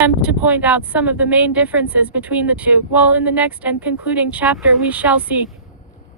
attempt to point out some of the main differences between the two, while in the next and concluding chapter we shall seek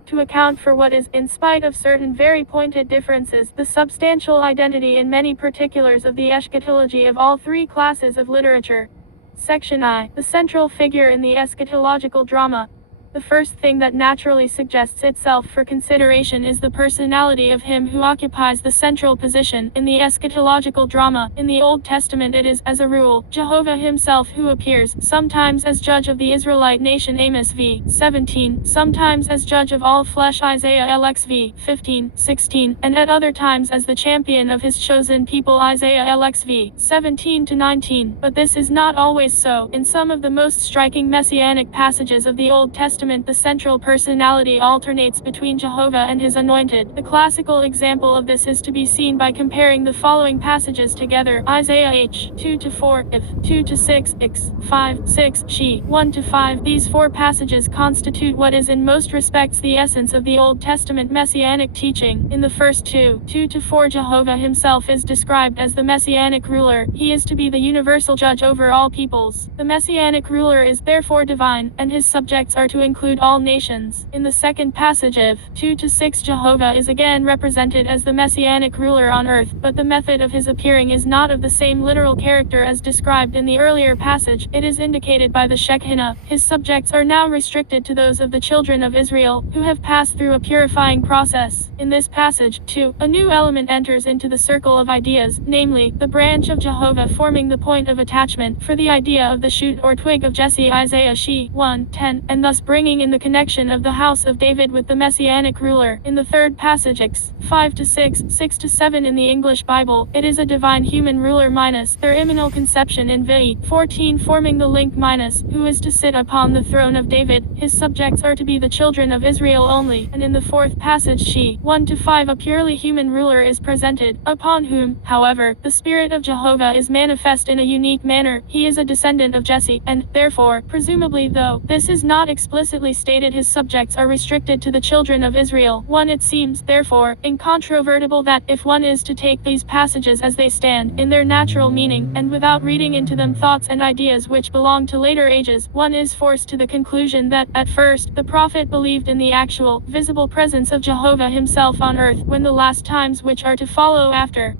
to account for what is, in spite of certain very pointed differences, the substantial identity in many particulars of the eschatology of all three classes of literature. Section I. The central figure in the eschatological drama. The first thing that naturally suggests itself for consideration is the personality of him who occupies the central position in the eschatological drama. In the Old Testament it is, as a rule, Jehovah himself who appears, sometimes as judge of the Israelite nation Amos v. 17, sometimes as judge of all flesh Isaiah LX v. 15, 16, and at other times as the champion of his chosen people Isaiah LX v. 17 to 19. But this is not always so. In some of the most striking messianic passages of the Old Testament, the central personality alternates between Jehovah and his anointed. The classical example of this is to be seen by comparing the following passages together: Isaiah h. 2-4, if 2-6, x 5-6, she 1-5. These four passages constitute what is in most respects the essence of the Old Testament messianic teaching. In the first two, 2-4, Jehovah himself is described as the messianic ruler. He is to be the universal judge over all peoples. The messianic ruler is therefore divine, and his subjects are to include all nations. In the second passage of 2-6, Jehovah is again represented as the messianic ruler on earth, but the method of his appearing is not of the same literal character as described in the earlier passage. It is indicated by the Shekinah. His subjects are now restricted to those of the children of Israel, who have passed through a purifying process. In this passage, too, a new element enters into the circle of ideas, namely, the branch of Jehovah forming the point of attachment for the idea of the shoot or twig of Jesse Isaiah she 1:10, and thus bringing in the connection of the house of David with the messianic ruler. In the third passage x 5-6, 6-7 in the English Bible, it is a divine human ruler minus their immanal conception in v. 14 forming the link minus, who is to sit upon the throne of David. His subjects are to be the children of Israel only. And in the fourth passage she 1-5, a purely human ruler is presented, upon whom, however, the Spirit of Jehovah is manifest in a unique manner. He is a descendant of Jesse, and, therefore, presumably though this is not explicitly stated, his subjects are restricted to the children of Israel. It seems, therefore, incontrovertible that, if one is to take these passages as they stand, in their natural meaning, and without reading into them thoughts and ideas which belong to later ages, one is forced to the conclusion that, at first, the prophet believed in the actual, visible presence of Jehovah himself on earth, when the last times which are to follow after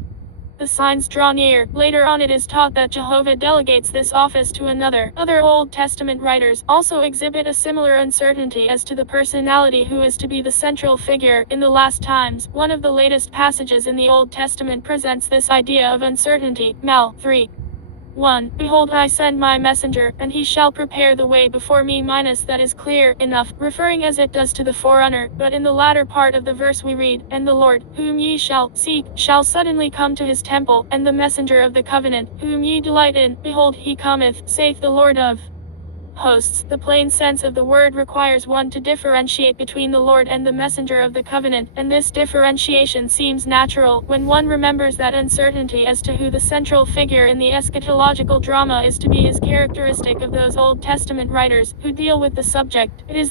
the signs draw near. Later on it is taught that Jehovah delegates this office to another. Other Old Testament writers also exhibit a similar uncertainty as to the personality who is to be the central figure in the last times. One of the latest passages in the Old Testament presents this idea of uncertainty. Mal. 3:1. Behold, I send my messenger, and he shall prepare the way before me. That is clear enough, referring as it does to the forerunner, but in the latter part of the verse we read, and the Lord, whom ye shall seek, shall suddenly come to his temple, and the messenger of the covenant, whom ye delight in, behold, he cometh, saith the Lord of hosts. The plain sense of the word requires one to differentiate between the Lord and the messenger of the covenant, and this differentiation seems natural when one remembers that uncertainty as to who the central figure in the eschatological drama is to be is characteristic of those Old Testament writers who deal with the subject. It is